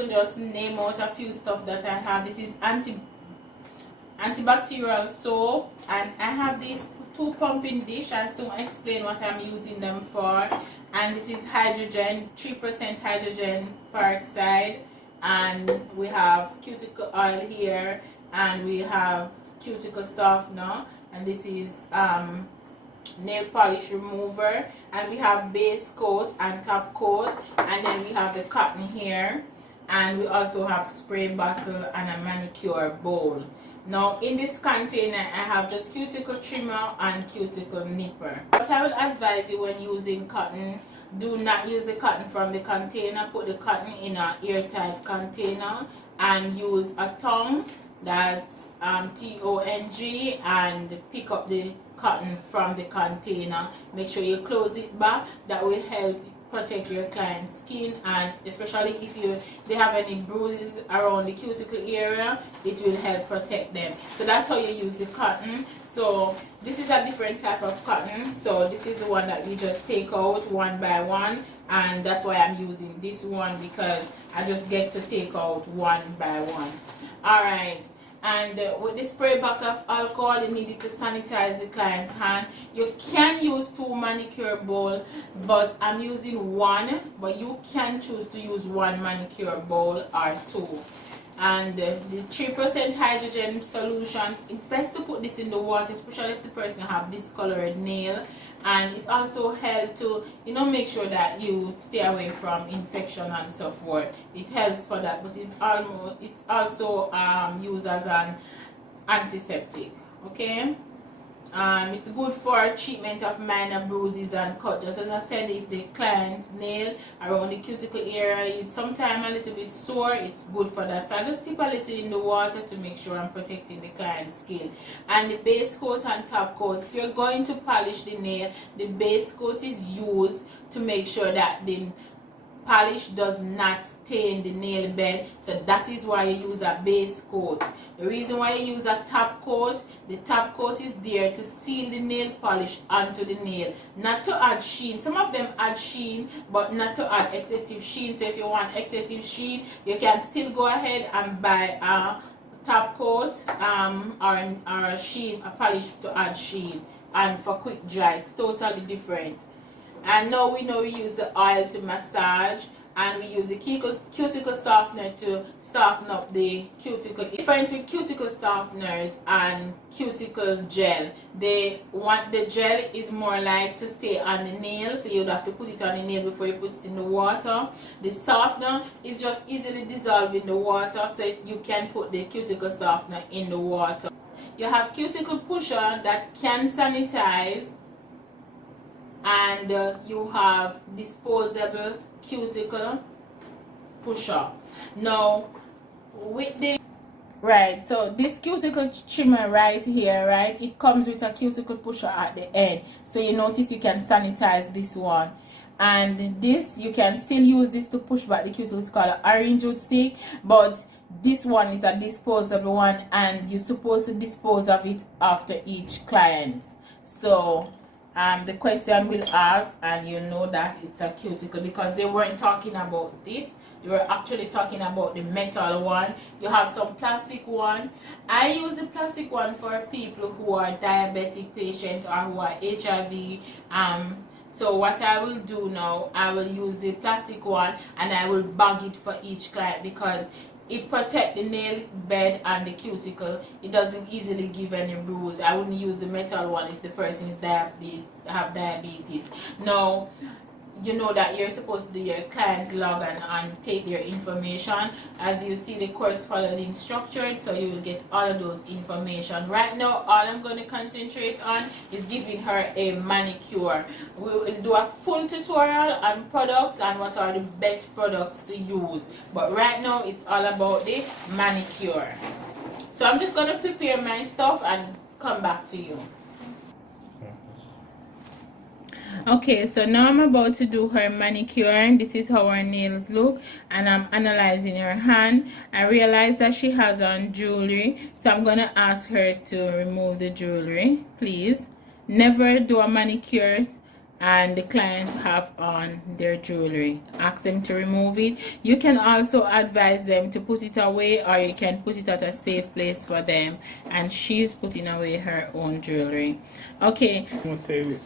can just name out a few stuff that I have. This is antibacterial soap, and I have these 2 pumping dish. I'll soon explain what I'm using them for. And this is hydrogen, 3% hydrogen peroxide, and we have cuticle oil here, and we have cuticle softener, and this is nail polish remover, and we have base coat and top coat, and then we have the cotton here, and we also have spray bottle and a manicure bowl. Now in this container I have just cuticle trimmer and cuticle nipper. But I will advise you when using cotton, do not use the cotton from the container. Put the cotton in an airtight container and use a tongue, that's T-O-N-G, and pick up the cotton from the container. Make sure you close it back. That will help protect your client's skin, and especially if they have any bruises around the cuticle area, it will help protect them. So that's how you use the cotton. So this is a different type of cotton, so this is the one that we just take out one by one, and that's why I'm using this one, because I just get to take out one by one. Alright, and with the spray bottle of alcohol, you need it to sanitize the client's hand. You can use 2 manicure bowl, but I'm using 1, but you can choose to use 1 manicure bowl or 2. And the 3% hydrogen solution, it's best to put this in the water, especially if the person have discolored nail. And it also helps to, you know, make sure that you stay away from infection and so forth. It helps for that, but it's also used as an antiseptic. Okay, it's good for treatment of minor bruises and cuts. Just as I said, if the client's nail around the cuticle area is sometimes a little bit sore, it's good for that. So I just dip a little in the water to make sure I'm protecting the client's skin. And the base coat and top coat, if you're going to polish the nail, the base coat is used to make sure that the polish does not stain the nail bed. So that is why you use a base coat. The reason why you use a top coat, the top coat is there to seal the nail polish onto the nail, not to add sheen. Some of them add sheen, but not to add excessive sheen. So if you want excessive sheen, you can still go ahead and buy a top coat or a sheen, a polish to add sheen, and for quick dry. It's totally different. And now we know we use the oil to massage, and we use the cuticle softener to soften up the cuticle. The difference with cuticle softeners and cuticle gel, the gel is more like to stay on the nail, so you'd have to put it on the nail before you put it in the water. The softener is just easily dissolved in the water, so you can put the cuticle softener in the water. You have cuticle pusher that can sanitize, and you have disposable cuticle pusher. Now with the so this cuticle trimmer right here, right, it comes with a cuticle pusher at the end, so you notice you can sanitize this one. And this, you can still use this to push back the cuticle. It's called an orange wood stick, but this one is a disposable one, and you're supposed to dispose of it after each client. So the question will ask, and you know that it's a cuticle, because they weren't talking about this. They were actually talking about the metal one. You have some plastic one. I use the plastic one for people who are diabetic patients or who are HIV. So what I will do now, I will use the plastic one, and I will bag it for each client, because it protects the nail bed and the cuticle. It doesn't easily give any bruise. I wouldn't use the metal one if the person is have diabetes. Now, you know that you're supposed to do your client log and take their information. As you see, the course followed in structured, so you will get all of those information. Right now, all I'm going to concentrate on is giving her a manicure. We will do a full tutorial on products and what are the best products to use, but right now it's all about the manicure. So I'm just going to prepare my stuff and come back to you. Okay, so now I'm about to do her manicure, and this is how her nails look, and I'm analyzing her hand. I realized that she has on jewelry, so I'm gonna ask her to remove the jewelry. Please never do a manicure and the client have on their jewelry. Ask them to remove it. You can also advise them to put it away, or you can put it at a safe place for them, and she's putting away her own jewelry. Okay,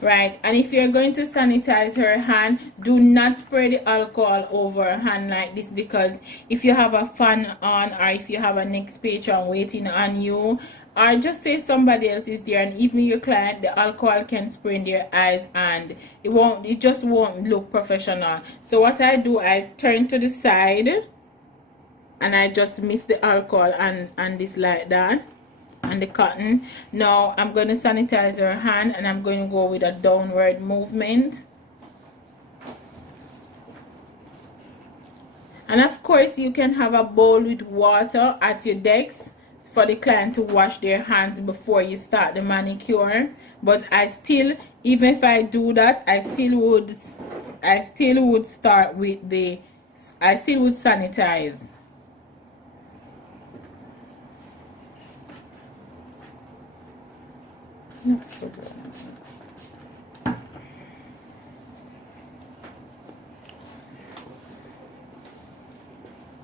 right. And if you're going to sanitize her hand, do not spray the alcohol over her hand like this, because if you have a fan on, or if you have a next patron waiting on you, or just say somebody else is there and even your client, the alcohol can spray in their eyes and it just won't look professional. So what I do, I turn to the side and I just mix the alcohol and this like that, and the cotton. Now I'm going to sanitize her hand, and I'm going to go with a downward movement. And of course you can have a bowl with water at your desk for the client to wash their hands before you start the manicure. But I still, even if I do that, I still would start with the, I still would sanitize.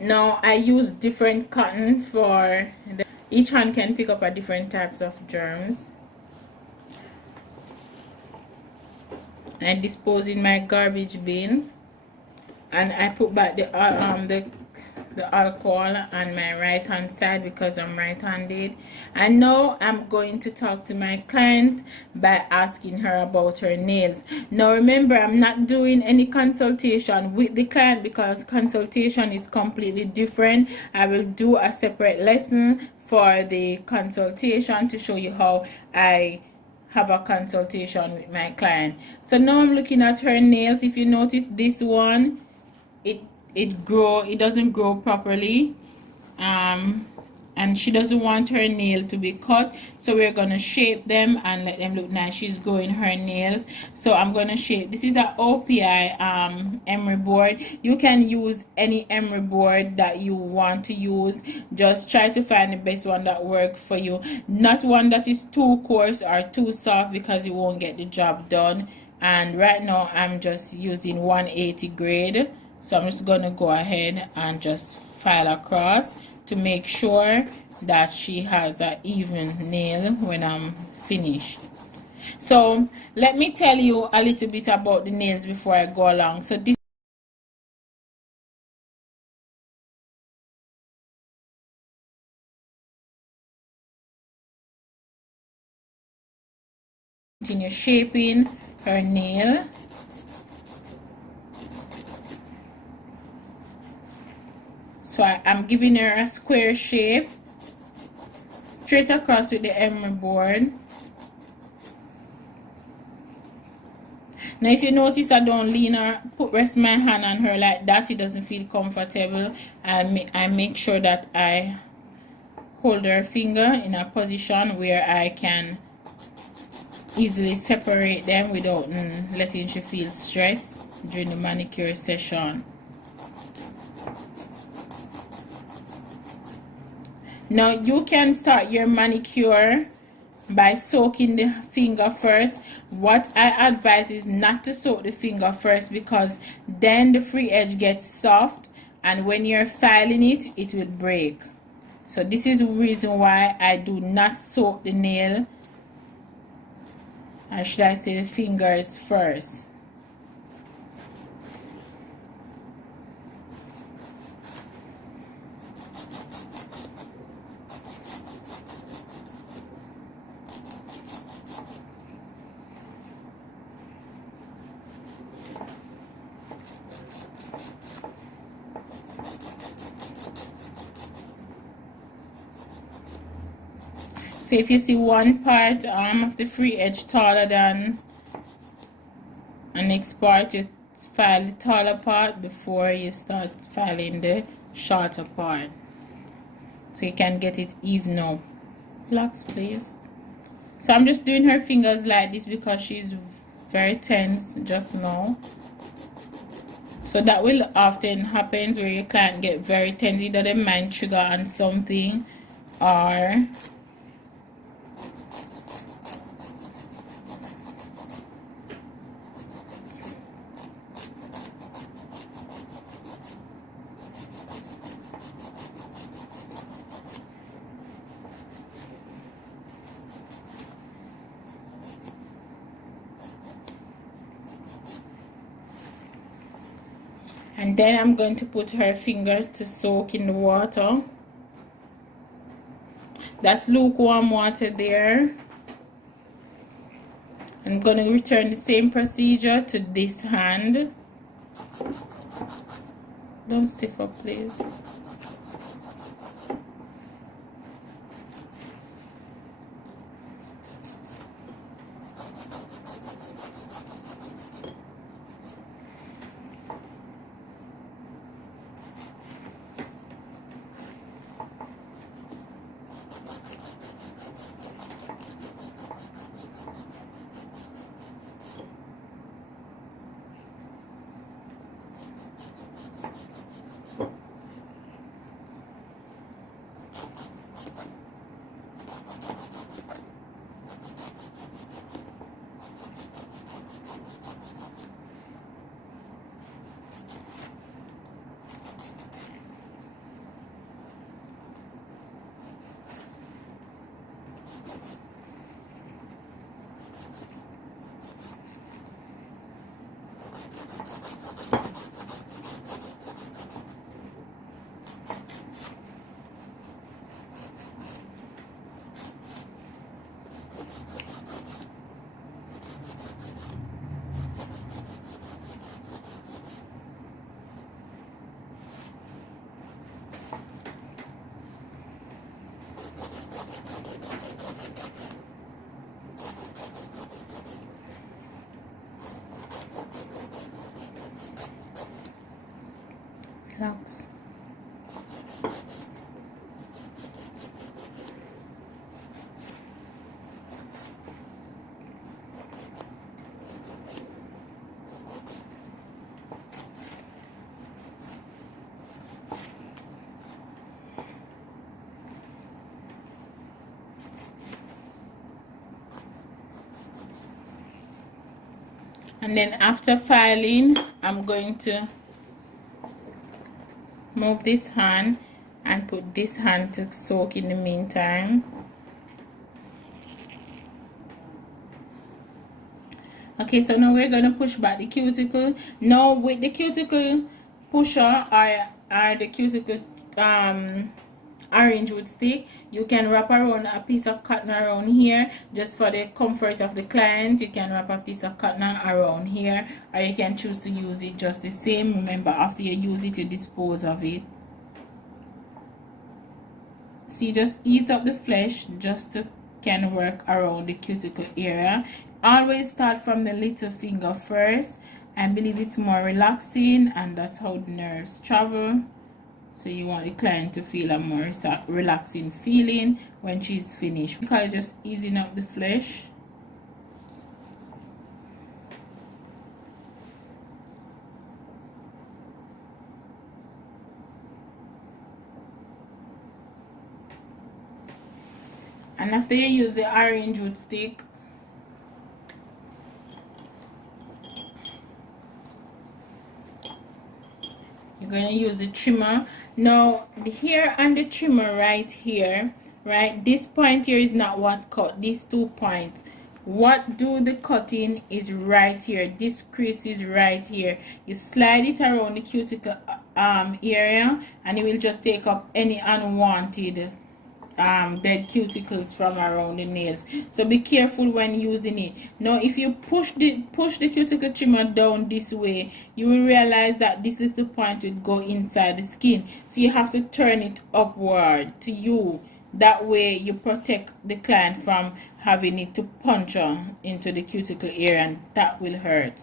Now I use different cotton for each hand can pick up a different types of germs. And I dispose in my garbage bin, and I put back the alcohol on my right hand side because I'm right-handed. And now I'm going to talk to my client by asking her about her nails. Now remember, I'm not doing any consultation with the client because consultation is completely different. I will do a separate lesson for the consultation to show you how I have a consultation with my client. So now I'm looking at her nails. If you notice, this one, it doesn't grow properly, and she doesn't want her nail to be cut, so we're gonna shape them and let them look nice. She's growing her nails, so I'm gonna shape. This is an OPI emery board. You can use any emery board that you want to use. Just try to find the best one that works for you, not one that is too coarse or too soft, because it won't get the job done. And right now I'm just using 180 grade, so I'm just gonna go ahead and just file across to make sure that she has an even nail when I'm finished. So let me tell you a little bit about the nails before I go along. So this continue shaping her nail. So I'm giving her a square shape straight across with the emery board. Now if you notice, I don't lean or rest my hand on her like that. It doesn't feel comfortable. I make sure that I hold her finger in a position where I can easily separate them without letting she feel stressed during the manicure session. Now you can start your manicure by soaking the finger first. What I advise is not to soak the finger first, because then the free edge gets soft, and when you're filing it, it will break. So this is the reason why I do not soak the nail, or should I say the fingers first. So if you see one part of the free edge taller than the next part, you file the taller part before you start filing the shorter part, so you can get it even up. Relax, please. So I'm just doing her fingers like this because she's very tense just now. So that will often happen where your client get very tense, either they mind trigger on something, or And then I'm going to put her finger to soak in the water. That's lukewarm water there. I'm going to return the same procedure to this hand. Don't stiff up, please. Relax. And then after filing, I'm going to move this hand and put this hand to soak in the meantime. Okay, so now we're going to push back the cuticle. Now with the cuticle pusher or the cuticle orange wood stick, you can wrap around a piece of cotton around here just for the comfort of the client. You can wrap a piece of cotton around here, or you can choose to use it just the same. Remember, after you use it, you dispose of it. See, just ease up the flesh just to can work around the cuticle area. Always start from the little finger first. I believe it's more relaxing, and that's how the nerves travel. So you want the client to feel a more relaxing feeling when she's finished. Because just easing up the flesh. And after you use the orange wood stick, you're going to use the trimmer. Now the hair and the trimmer right here, right, this point here is not what cut. These 2 points, what do the cutting is right here. This crease is right here. You slide it around the cuticle area, and it will just take up any unwanted dead cuticles from around the nails. So be careful when using it. Now if you push the cuticle trimmer down this way, you will realize that this little point will go inside the skin, so you have to turn it upward to you. That way you protect the client from having it to puncture into the cuticle area, and that will hurt.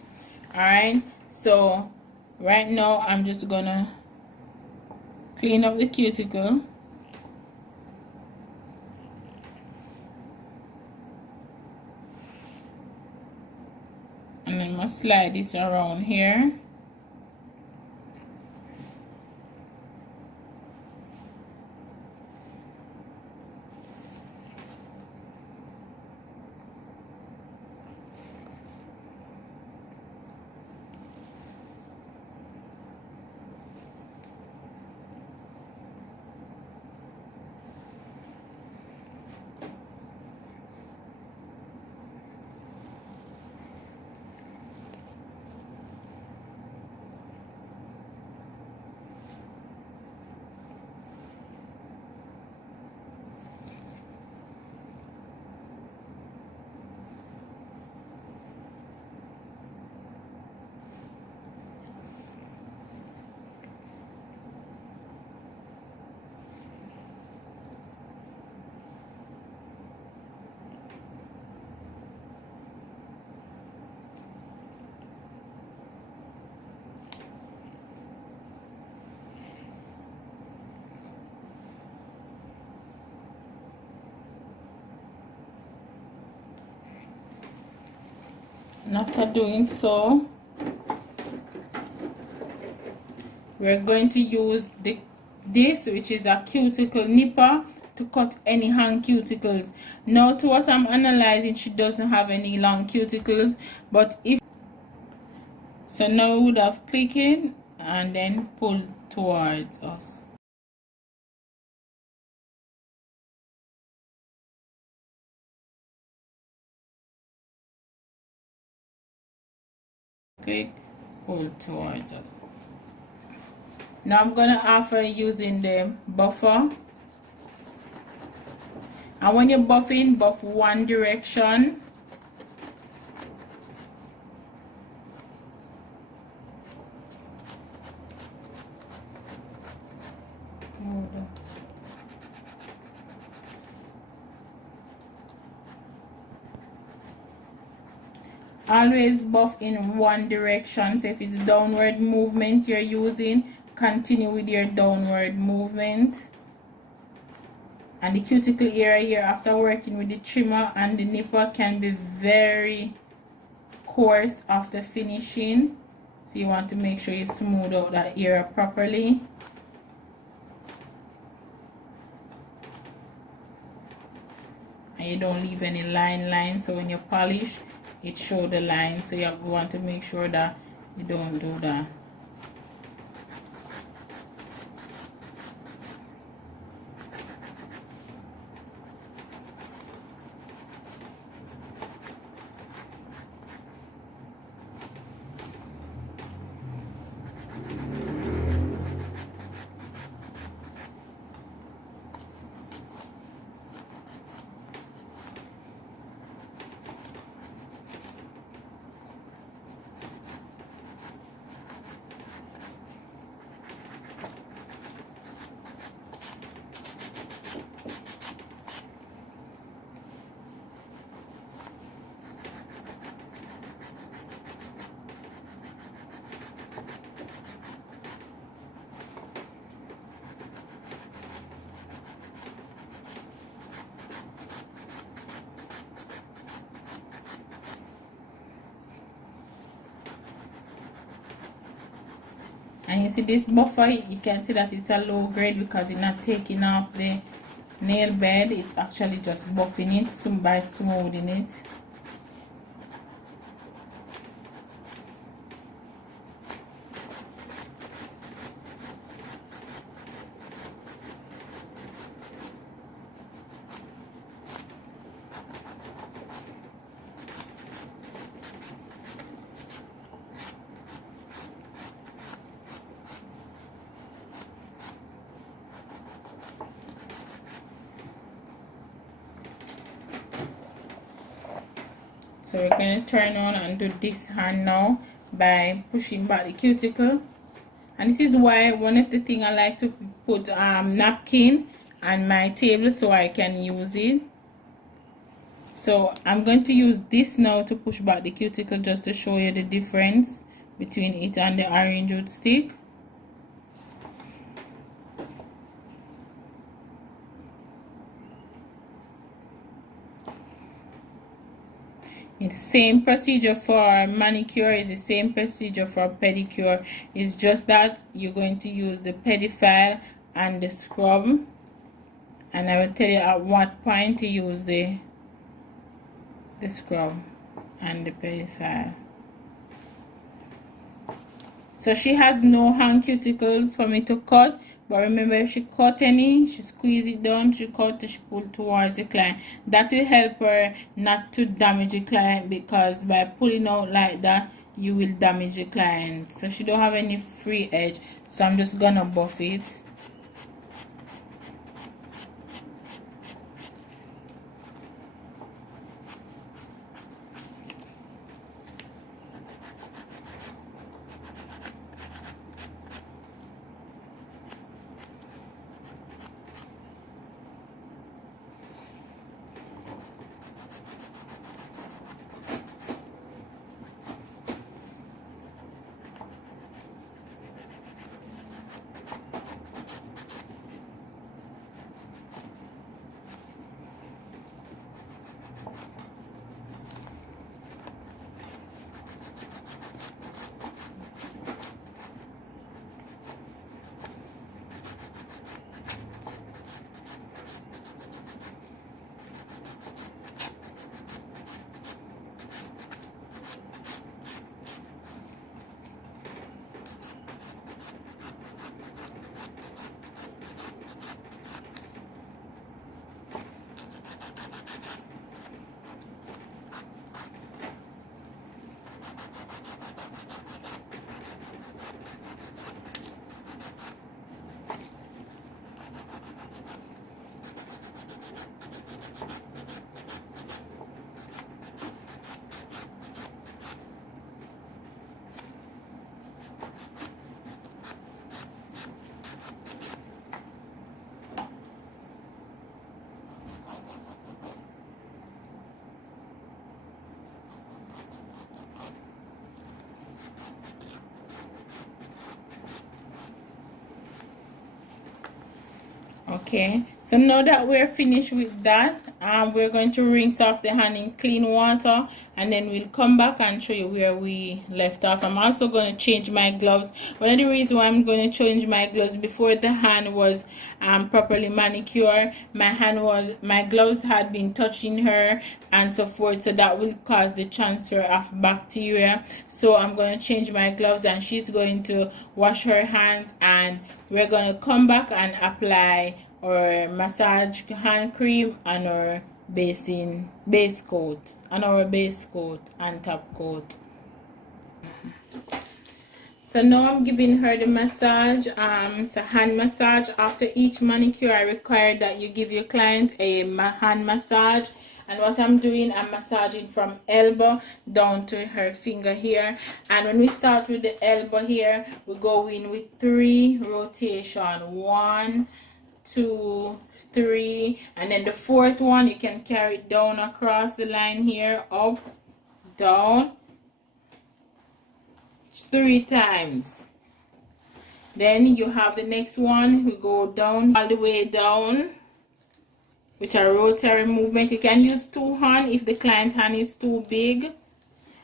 Alright, so right now I'm just gonna clean up the cuticle. And then I'm going to slide this around here. And after doing so, we're going to use this, which is a cuticle nipper, to cut any hang cuticles. Now, to what I'm analyzing, she doesn't have any long cuticles, but if so, now we would have clicking and then pull towards us. Click, pull towards us. Now I'm gonna offer using the buffer. And when you're buffing, buff one direction. Always buff in one direction. So if it's downward movement you're using, continue with your downward movement. And the cuticle area here, after working with the trimmer and the nipper, can be very coarse after finishing, so you want to make sure you smooth out that area properly. And you don't leave any line, so when you polish it show the line, so you want to make sure that you don't do that. And you see this buffer, you can see that it's a low grade because it's not taking off the nail bed, it's actually just buffing it by smoothing it. So we're going to turn on and do this hand now by pushing back the cuticle. And this is why one of the things I like to put napkin on my table so I can use it. So I'm going to use this now to push back the cuticle, just to show you the difference between it and the orange wood stick. It's the same procedure for manicure, is the same procedure for pedicure. It's just that you're going to use the pedifile and the scrub, and I will tell you at what point to use the scrub and the pedifile. So she has no hand cuticles for me to cut, but remember, if she cut any, she squeeze it down, she cut, she pull towards the client. That will help her not to damage the client, because by pulling out like that, you will damage the client. So she don't have any free edge, so I'm just gonna buff it. Okay, so now that we're finished with that, we're going to rinse off the hand in clean water, and then we'll come back and show you where we left off. I'm also going to change my gloves. One of the reasons why I'm going to change my gloves, before the hand was properly manicured, my gloves had been touching her and so forth, so that will cause the transfer of bacteria. So I'm going to change my gloves, and she's going to wash her hands, and we're going to come back and apply our massage hand cream and our base coat and top coat. So now I'm giving her the massage. It's a hand massage. After each manicure, I require that you give your client a hand massage. And what I'm doing, I'm massaging from elbow down to her finger here. And when we start with the elbow here, we go in with 3 rotation. 1, 2, 3, and then the 4th one you can carry it down across the line here, up, down, 3 times. Then you have the next one, we go down, all the way down with a rotary movement. You can use 2 hands if the client hand is too big,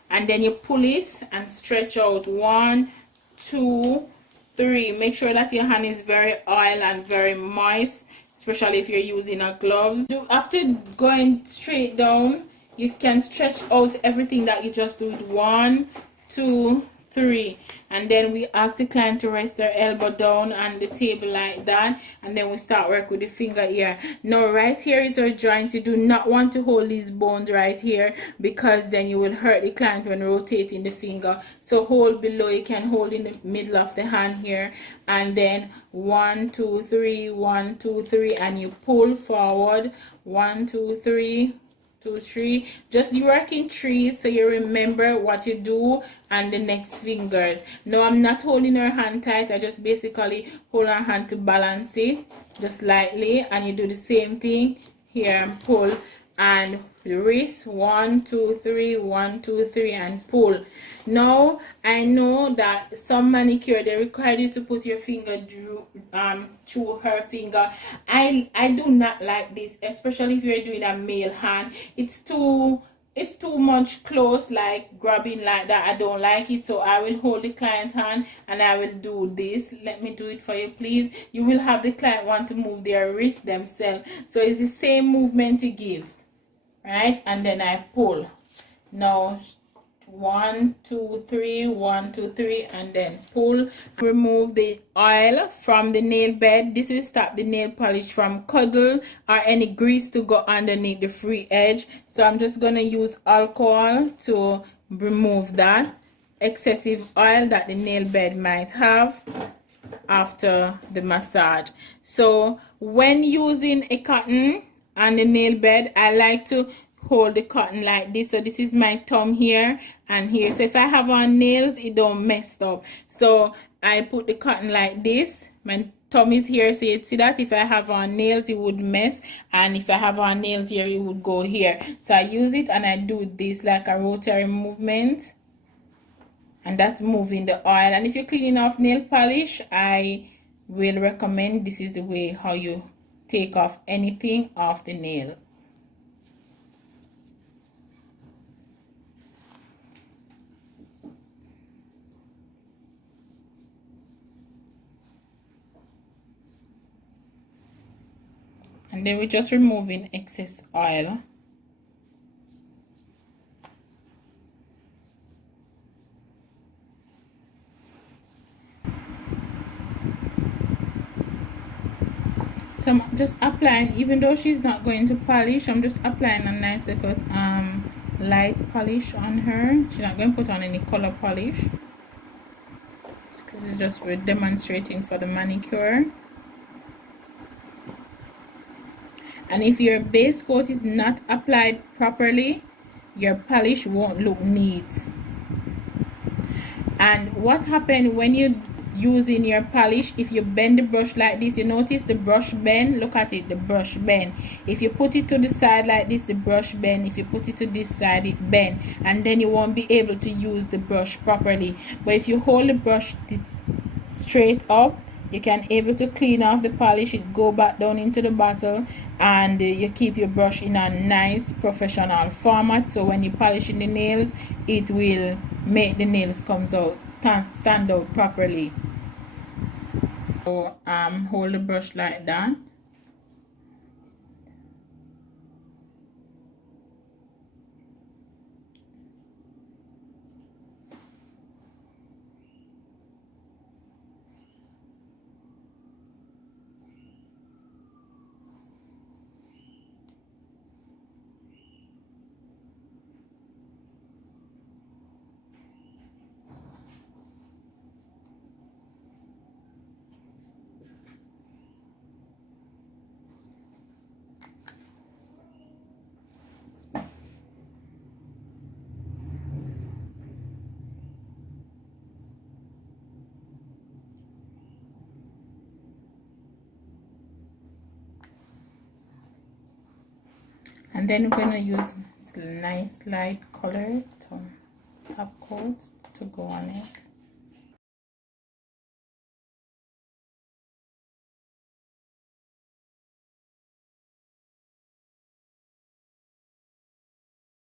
and then you pull it and stretch out. 1, 2, 3. Make sure that your hand is very oily and very moist, especially if you're using a gloves. After going straight down, you can stretch out everything that you just did. 1, 2, 3, and then we ask the client to rest their elbow down on the table like that, and then we start work with the finger here. Now right here is our joint. You do not want to hold these bones right here, because then you will hurt the client when rotating the finger. So hold below. You can hold in the middle of the hand here, and then 1, 2, 3, 1, 2, 3, and you pull forward. 1, 2, 3, 2, 3. Just you work in 3s, so you remember what you do and the next fingers. Now I'm not holding her hand tight. I just basically hold her hand to balance it just lightly, and you do the same thing here and pull and wrist. 1, 2, 3, 1, 2, 3, and pull. Now I know that some manicure they require you to put your finger through her finger. I do not like this, especially if you're doing a male hand. It's too much close, like grabbing like that. I don't like it, so I will hold the client hand and I will do this. Let me do it for you, please. You will have the client want to move their wrist themselves, so it's the same movement to give, right? And then I pull. Now 1, 2, 3, 1, 2, 3, and then pull. Remove the oil from the nail bed. This will stop the nail polish from cuddle or any grease to go underneath the free edge. So I'm just gonna use alcohol to remove that excessive oil that the nail bed might have after the massage. So when using a cotton on the nail bed, I like to hold the cotton like this. So this is my thumb here and here, so if I have on nails it don't mess up. So I put the cotton like this. My thumb is here, so you see that if I have on nails it would mess, and if I have on nails here it would go here. So I use it and I do this like a rotary movement, and that's moving the oil. And if you're cleaning off nail polish, I will recommend this is the way how you take off anything off the nail. And then we're just removing excess oil. So I'm just applying, even though she's not going to polish, I'm just applying a nice little light polish on her. She's not going to put on any color polish, because it's just we're demonstrating for the manicure. And if your base coat is not applied properly, your polish won't look neat. And what happens when you using your polish, if you bend the brush like this, you notice the brush bend. Look at it, the brush bend. If you put it to the side like this, the brush bend. If you put it to this side, it bend, and then you won't be able to use the brush properly. But if you hold the brush straight up, you can able to clean off the polish, it go back down into the bottle, and you keep your brush in a nice professional format, so when you polishing the nails it will make the nails comes out stand out properly. So hold the brush like that. And then we're gonna use nice light color to top coat to go on it.